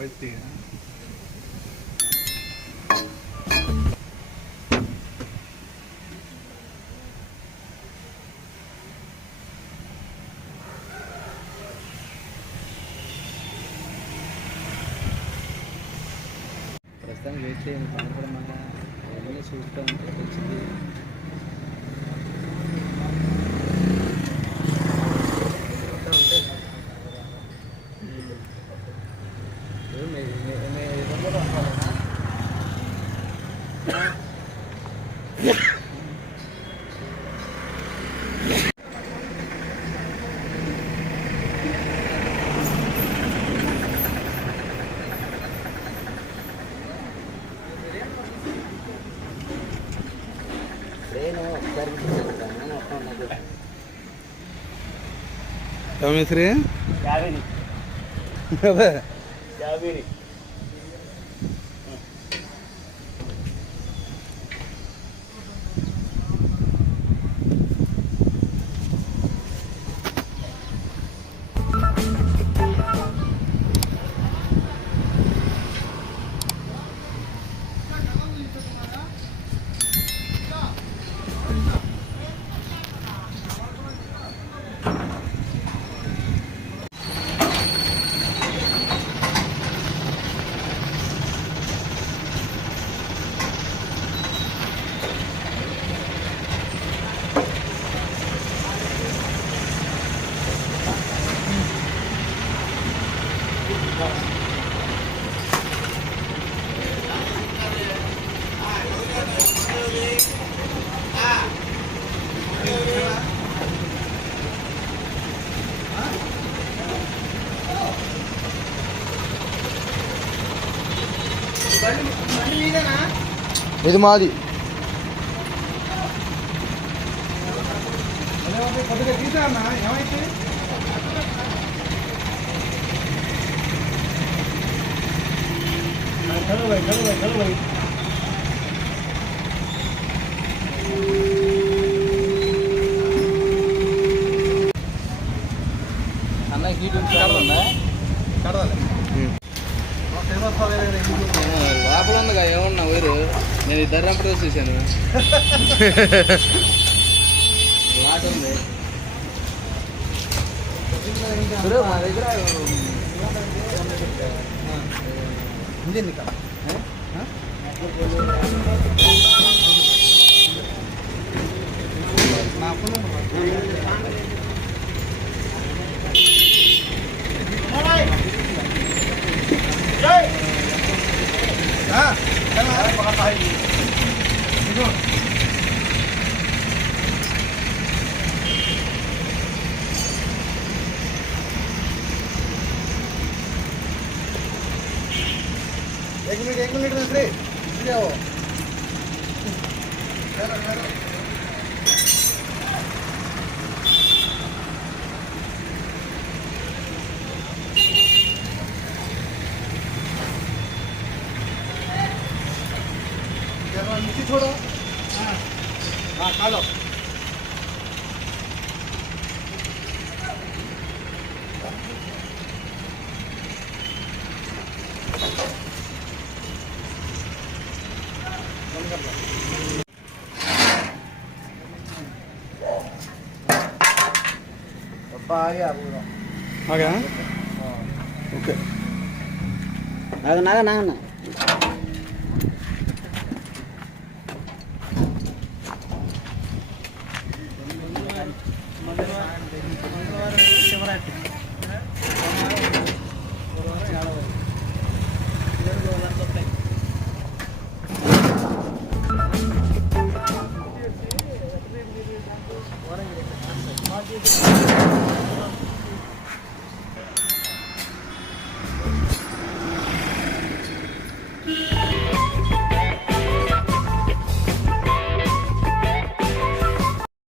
పైతే ప్రస్తుతానికి వెయిట్ చేయండి. సాయంత్రం మన అవన్నీ చూస్తూ ఉంటే వచ్చింది. మేస్త్రి అదే ఇది మాది. కొద్దిగా తీసా అన్న, ఏమైతే కడుగు అన్న హీట్ కడదా కడదాలి. లోపల ఉందిగా ఏమన్నా వేరు. నేను ఇద్దరు రంపడే చూశాను. లాట్ ఉంది మా దగ్గర ఉంది. एक मिनट दूसरे जाओ. नीचे छोड़ो. हाँ खा लो. आ गया. ओके. नागा नागा नागा ना. Thank you.